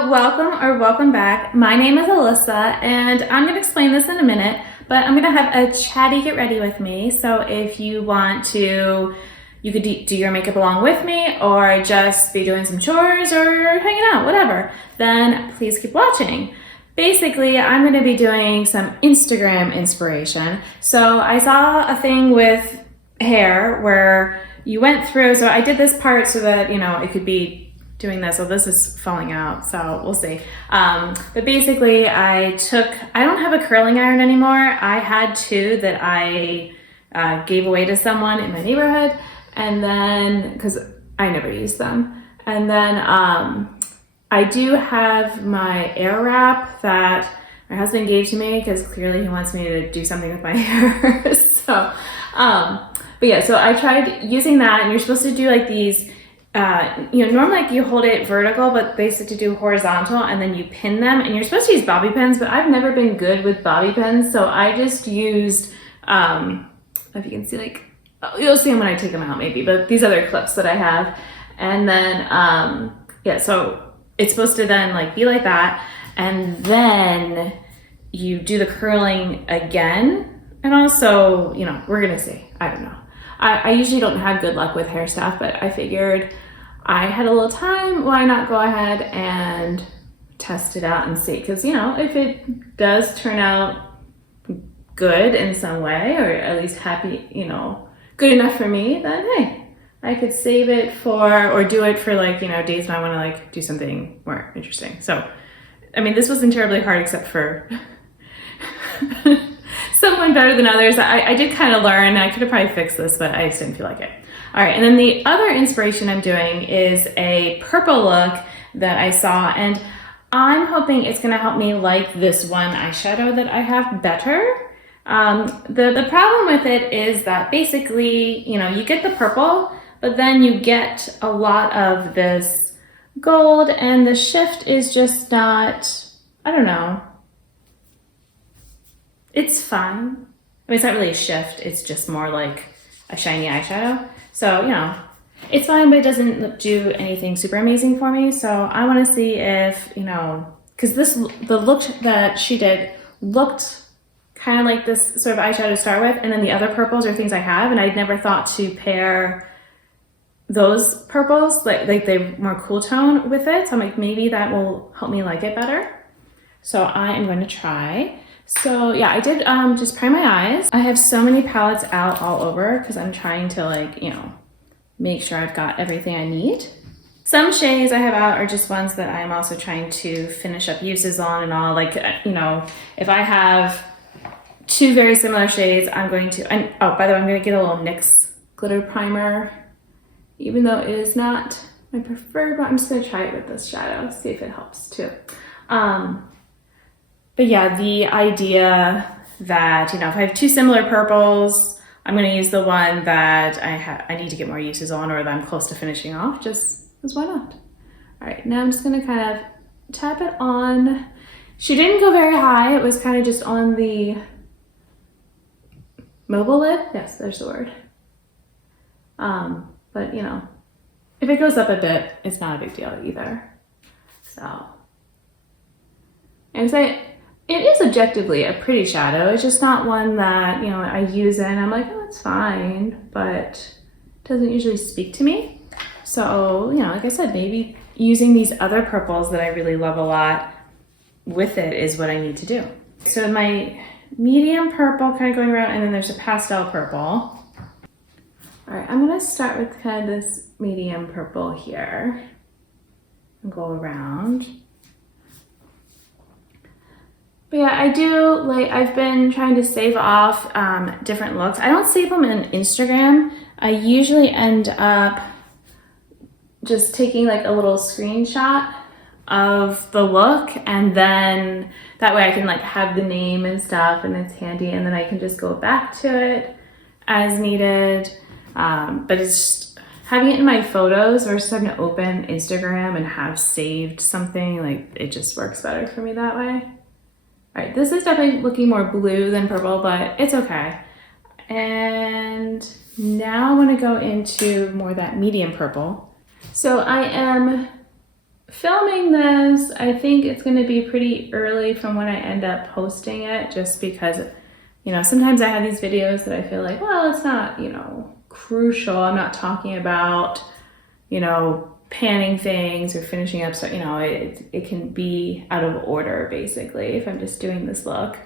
So welcome back. My name is Alyssa and I'm going to explain this in a minute, but I'm going to have a Chatty get ready with me. So if you want to, you could do your makeup along with me or just be doing some chores or hanging out, whatever, then please keep watching. Basically, I'm going to be doing some Instagram inspiration. So I saw a thing with hair where you went through, so I did this part so that, it could be doing this. So this is falling out, so we'll see. But basically I don't have a curling iron anymore. I had two that I gave away to someone in my neighborhood, and then, because I never used them. And then I do have my air wrap that my husband gave to me because clearly he wants me to do something with my hair. So, but yeah, so I tried using that, and you're supposed to do like these, normally like you hold it vertical, but they said to do horizontal and then you pin them, and you're supposed to use bobby pins, but I've never been good with bobby pins. So I just used, if you can see, like, you'll see them when I take them out maybe, but these other clips that I have. And then, yeah, so it's supposed to then like be like that. And then you do the curling again. And also, we're going to see, I don't know. I usually don't have good luck with hair stuff, but I figured I had a little time, why not go ahead and test it out and see? Because, if it does turn out good in some way, or at least happy, good enough for me, then hey, I could save it for, or do it for like, days when I want to like do something more interesting. So, I mean, this wasn't terribly hard except for some went better than others. I did kind of learn. I could have probably fixed this, but I just didn't feel like it. All right, and then the other inspiration I'm doing is a purple look that I saw, and I'm hoping it's gonna help me like this one eyeshadow that I have better. The problem with it is that basically, you get the purple, but then you get a lot of this gold, and the shift is just not, I don't know. It's fine. I mean, it's not really a shift. It's just more like a shiny eyeshadow. So, it's fine, but it doesn't do anything super amazing for me. So I want to see if, because the look that she did looked kind of like this sort of eyeshadow to start with. And then the other purples are things I have. And I'd never thought to pair those purples, like they more cool tone with it. So I'm like, maybe that will help me like it better. So I am going to try. So yeah, I did just prime my eyes. I have so many palettes out all over because I'm trying to like, make sure I've got everything I need. Some shades I have out are just ones that I'm also trying to finish up uses on and all. Like, if I have two very similar shades, I'm going to, and oh, by the way, I'm going to get a little NYX glitter primer, even though it is not my preferred one. I'm just going to try it with this shadow, see if it helps too. But yeah, the idea that, if I have two similar purples, I'm going to use the one that I need to get more uses on, or that I'm close to finishing off, just because why not? All right, now I'm just going to kind of tap it on. She didn't go very high. It was kind of just on the mobile lid. Yes, there's the word. But, if it goes up a bit, it's not a big deal either. So, and say, it is objectively a pretty shadow. It's just not one that, I use it and I'm like, oh, it's fine, but it doesn't usually speak to me. So, like I said, maybe using these other purples that I really love a lot with it is what I need to do. So my medium purple kind of going around, and then there's a pastel purple. All right, I'm gonna start with kind of this medium purple here and go around. But yeah, I've been trying to save off different looks. I don't save them in Instagram. I usually end up just taking like a little screenshot of the look, and then that way I can like have the name and stuff, and it's handy, and then I can just go back to it as needed. But it's just having it in my photos versus having to open Instagram and have saved something, like it just works better for me that way. All right, this is definitely looking more blue than purple, but it's okay. And now I want to go into more that medium purple. So I am filming this, I think it's going to be pretty early from when I end up posting it, just because, you know, sometimes I have these videos that I feel like, well, it's not, you know, crucial. I'm not talking about, you know, panning things or finishing up stuff. You know, it can be out of order, basically, if I'm just doing this look.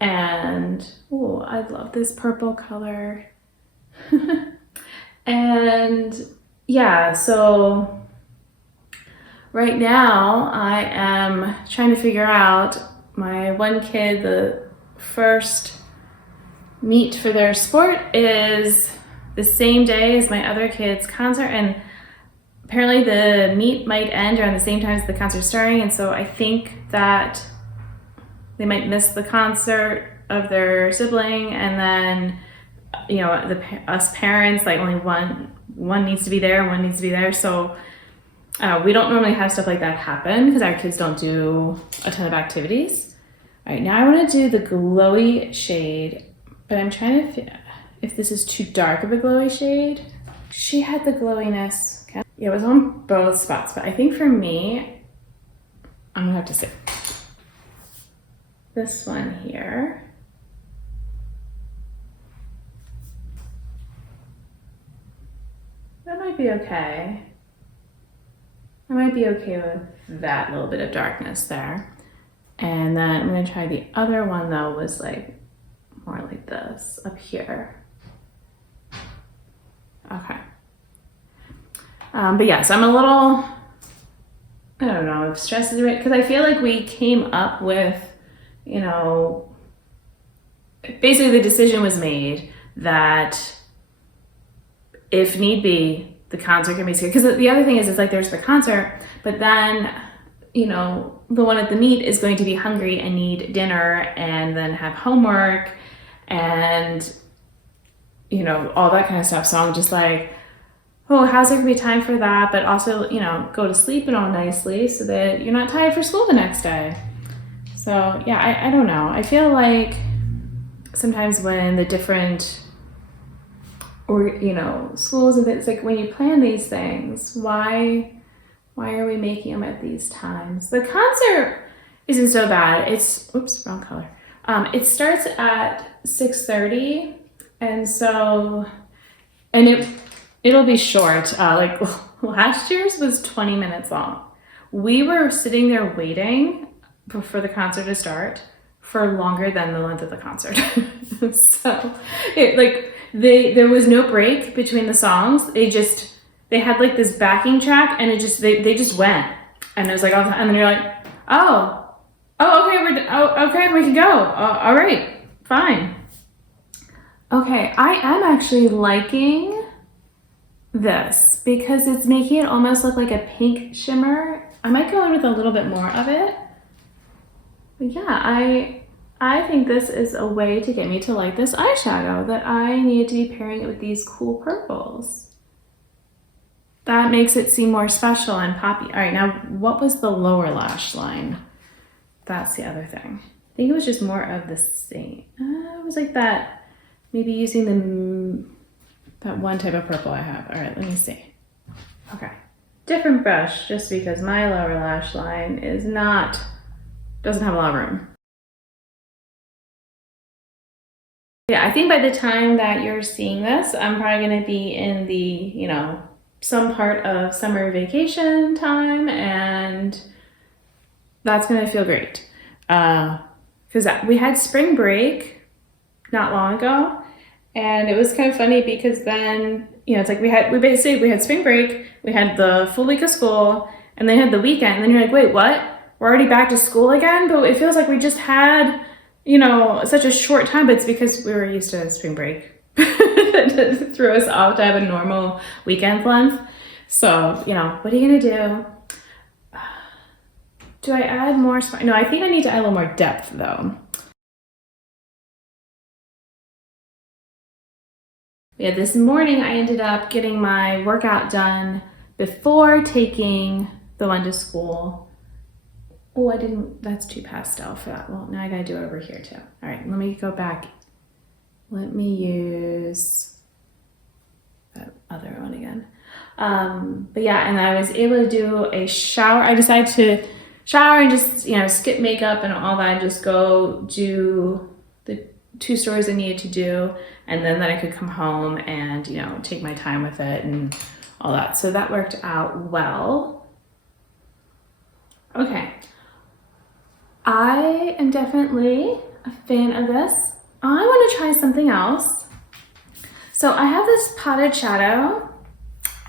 And, oh, I love this purple color. And yeah, so right now I am trying to figure out my one kid, the first meet for their sport is the same day as my other kid's concert, and apparently the meet might end around the same time as the concert starting, and so I think that they might miss the concert of their sibling, and then, you know, us parents, like only one needs to be there, one needs to be there. So we don't normally have stuff like that happen because our kids don't do a ton of activities. All right, now I want to do the glowy shade, but I'm trying to figure if this is too dark of a glowy shade. She had the glowiness. Okay. Yeah, it was on both spots, but I think for me, I'm gonna have to say this one here. That might be okay. I might be okay with that little bit of darkness there. And then I'm gonna try the other one though, was like more like this up here. Okay. But yeah, so I'm a little, I don't know if stress is right, because I feel like we came up with, you know, basically the decision was made that if need be, the concert can be scheduled. Because the other thing is like there's the concert, but then, you know, the one at the meet is going to be hungry and need dinner and then have homework and, you know, all that kind of stuff. So I'm just like, oh, how's there gonna be time for that? But also, you know, go to sleep and all nicely so that you're not tired for school the next day. So yeah, I don't know. I feel like sometimes when the different, or, you know, schools and things, like when you plan these things, why are we making them at these times? The concert isn't so bad. It's, oops, wrong color. It starts at 6:30, and so, and it'll be short. Like last year's was 20 minutes long. We were sitting there waiting for the concert to start for longer than the length of the concert. So there was no break between the songs. They had like this backing track, and they just went, and it was like all the time, and then you're like, oh okay, we can go. All right, fine. Okay, I am actually liking this because it's making it almost look like a pink shimmer. I might go in with a little bit more of it. But yeah, I think this is a way to get me to like this eyeshadow, that I need to be pairing it with these cool purples. That makes it seem more special and poppy. All right, now what was the lower lash line? That's the other thing. I think it was just more of the same. It was like that, maybe using that one type of purple I have. All right, let me see. Okay, different brush, just because my lower lash line doesn't have a lot of room. Yeah, I think by the time that you're seeing this, I'm probably gonna be in the, you know, some part of summer vacation time, and that's gonna feel great. Because we had spring break not long ago, and it was kind of funny because then, you know, it's like we had spring break, we had the full week of school, and then had the weekend, and then you're like, wait, what? We're already back to school again? But it feels like we just had, you know, such a short time, but it's because we were used to spring break. It threw us off to have a normal weekend length. So, you know, what are you gonna do? Do I add more? No, I think I need to add a little more depth though. Yeah, this morning I ended up getting my workout done before taking the one to school. Oh, that's too pastel for that. Well, now I gotta do it over here too. All right, let me go back. Let me use that other one again. But yeah, and I was able to do a shower. I decided to shower and just, skip makeup and all that and just go do the 2 stories I needed to do. And then I could come home and, take my time with it and all that. So that worked out well. Okay. I am definitely a fan of this. I want to try something else. So I have this potted shadow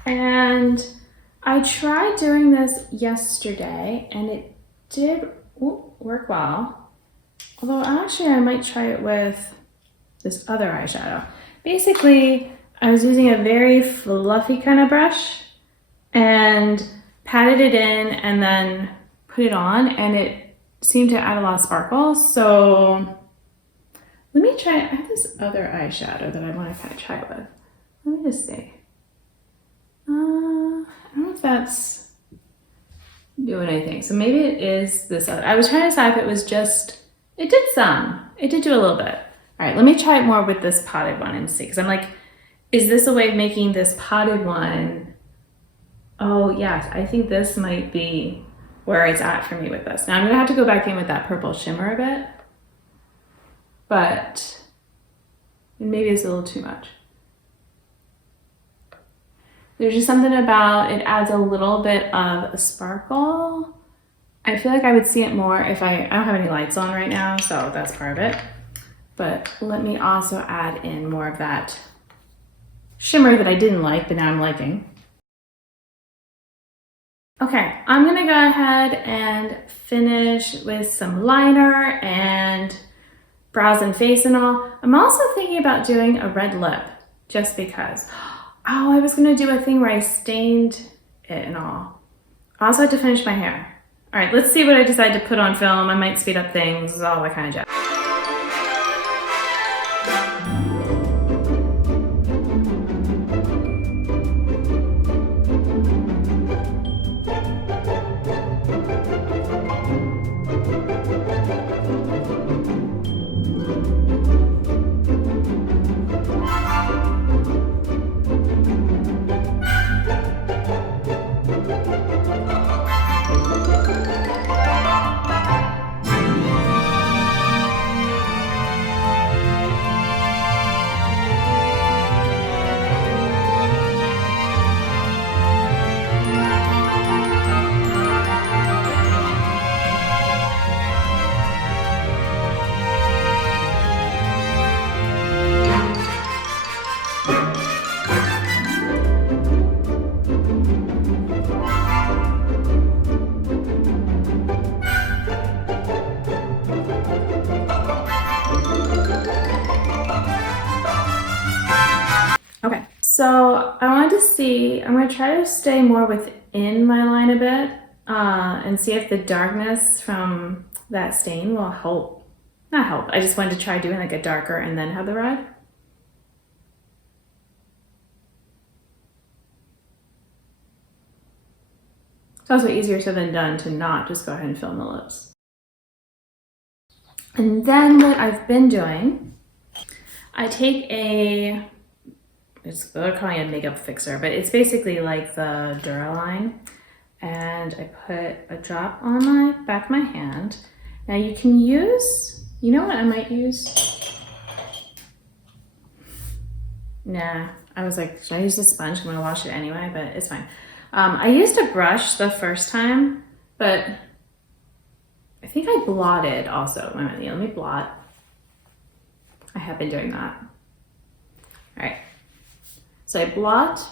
and I tried doing this yesterday and it did work well. Although actually I might try it with this other eyeshadow. Basically, I was using a very fluffy kind of brush and patted it in and then put it on, and it seemed to add a lot of sparkles. So let me try. I have this other eyeshadow that I want to kind of try it with. Let me just see. I don't know if that's doing anything. So maybe it is this other. I was trying to decide if it was just, it did some. It did do a little bit. All right, let me try it more with this potted one and see. Because I'm like, is this a way of making this potted one? Oh, yes, I think this might be where it's at for me with this. Now I'm going to have to go back in with that purple shimmer a bit. But maybe it's a little too much. There's just something about it adds a little bit of a sparkle. I feel like I would see it more if I don't have any lights on right now, so that's part of it. But let me also add in more of that shimmer that I didn't like, but now I'm liking. Okay, I'm gonna go ahead and finish with some liner and brows and face and all. I'm also thinking about doing a red lip, just because. Oh, I was gonna do a thing where I stained it and all. I also had to finish my hair. All right, let's see what I decide to put on film. I might speed up things, all that kind of jazz. Okay, so I wanted to see, I'm going to try to stay more within my line a bit and see if the darkness from that stain will help. Not help, I just wanted to try doing like a darker and then have the red. It's also easier said than done to not just go ahead and fill in the lips. And then what I've been doing, I take they're calling it a makeup fixer, but it's basically like the Duraline, and I put a drop on my back of my hand. Now you can use, you know what I might use? Nah, I was like, should I use the sponge? I'm gonna wash it anyway, but it's fine. I used a brush the first time, but I think I blotted also. Let me blot. I have been doing that. All right. So I blot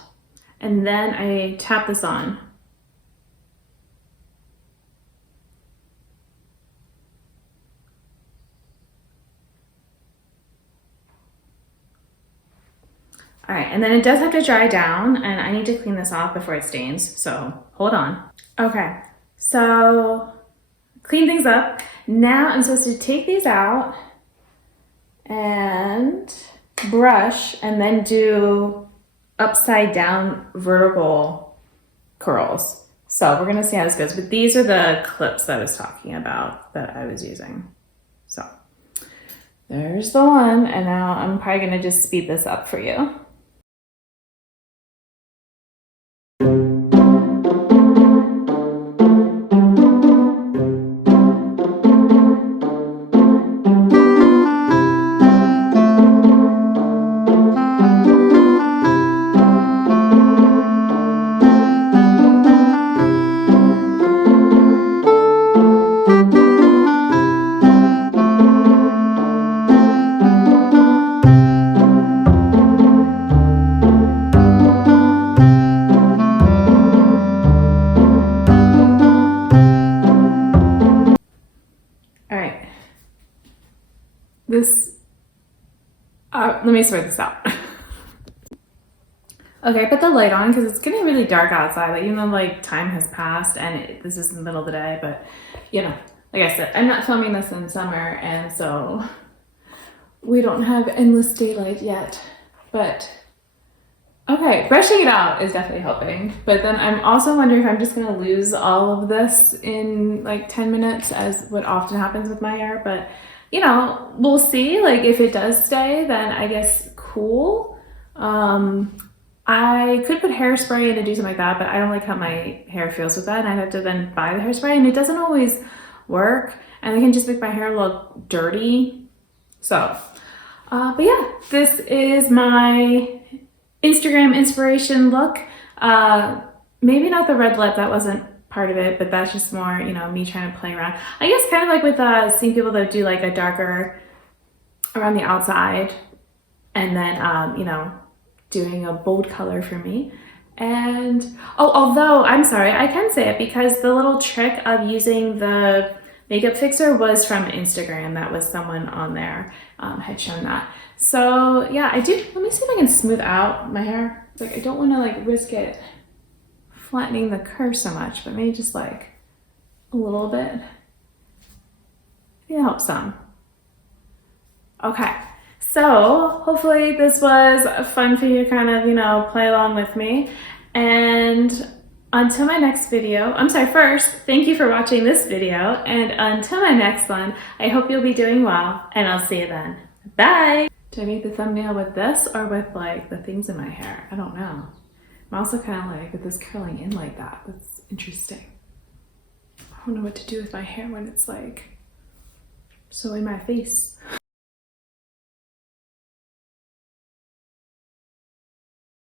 and then I tap this on. All right, and then it does have to dry down, and I need to clean this off before it stains, so hold on. Okay, so clean things up. Now I'm supposed to take these out and brush and then do upside down vertical curls. So we're gonna see how this goes, but these are the clips that I was talking about that I was using. So there's the one, and now I'm probably gonna just speed this up for you. this, let me sort this out. Okay, I put the light on because it's getting really dark outside, like, even though like time has passed and this is the middle of the day, but you know, like I said, I'm not filming this in summer, and so we don't have endless daylight yet, but okay, brushing it out is definitely helping, but then I'm also wondering if I'm just gonna lose all of this in like 10 minutes, as what often happens with my hair, but you know, we'll see. Like if it does stay, then I guess cool. I could put hairspray in and do something like that, but I don't like how my hair feels with that, and I'd have to then buy the hairspray, and it doesn't always work, and it can just make my hair look dirty. So, but yeah, this is my Instagram inspiration look. Maybe not the red lip, that wasn't part of it, but that's just more, you know, me trying to play around. I guess kind of like with seeing people that do like a darker around the outside, and then, you know, doing a bold color for me. And oh, although I'm sorry, I can say it because the little trick of using the makeup fixer was from Instagram. That was someone on there had shown that. So yeah, I do. Let me see if I can smooth out my hair. Like I don't want to like risk it flattening the curve so much, but maybe just like a little bit. It helps some. Okay. So hopefully this was fun for you to kind of, you know, play along with me. And until my next video, I'm sorry, first, thank you for watching this video. And until my next one, I hope you'll be doing well, and I'll see you then. Bye! Do I make the thumbnail with this or with like the things in my hair? I don't know. I'm also kind of like with this curling in like that. That's interesting. I don't know what to do with my hair when it's like so in my face.